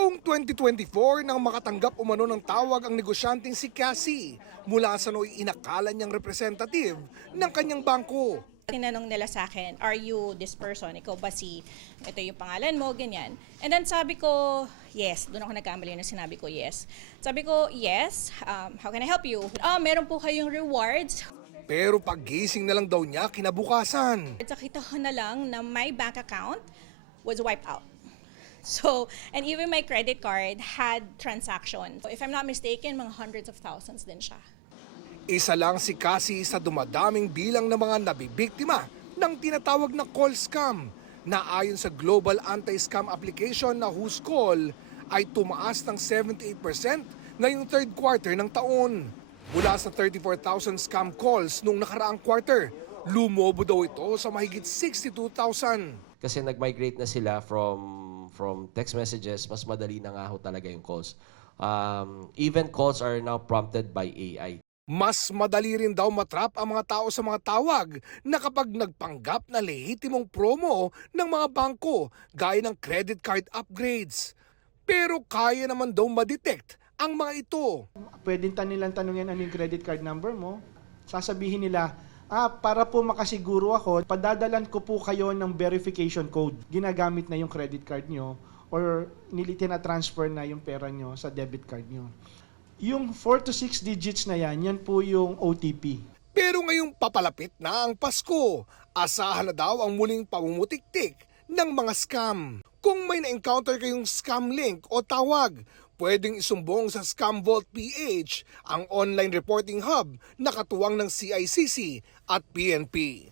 Taong 2024 nang makatanggap umano ng tawag ang negosyanteng si Cassie mula sa nooy inakala niyang representative ng kanyang bangko. Tinanong nila sa akin, are you this person? Ikaw ba ito yung pangalan mo, ganyan. And then sabi ko, yes. Doon ako nagkamali na sinabi ko yes. Sabi ko, yes, how can I help you? Meron po kayong rewards. Pero paggising na lang daw niya kinabukasan. At nakita ko na lang na my bank account was wiped out. So, and even my credit card had transactions. If I'm not mistaken, mga hundreds of thousands din siya. Isa lang si Cassie sa dumadaming bilang ng mga nabibiktima ng tinatawag na call scam na ayon sa Global Anti-Scam Application na Who's Call ay tumaas ng 78% ngayong third quarter ng taon. Mula sa 34,000 scam calls nung nakaraang quarter, lumobo daw ito sa mahigit 62,000. Kasi nag-migrate na sila from text messages, mas madali na nga ho talaga yung calls. Even calls are now prompted by AI. Mas madali rin daw matrap ang mga tao sa mga tawag na kapag nagpanggap na lehitimong promo ng mga bangko gaya ng credit card upgrades. Pero kaya naman daw ma-detect ang mga ito. Pwedeng nilang tanungin ano yung credit card number mo. Sasabihin nila, para po makasiguro ako, padadalan ko po kayo ng verification code. Ginagamit na yung credit card nyo or tina-transfer na yung pera nyo sa debit card nyo. Yung 4 to 6 digits na yan po yung OTP. Pero ngayong papalapit na ang Pasko, asahan na daw ang muling pamumutik-tik ng mga scam. Kung may na-encounter kayong scam link o tawag, pwedeng isumbong sa Scam Vault PH, ang online reporting hub na katuwang ng CICC at PNP.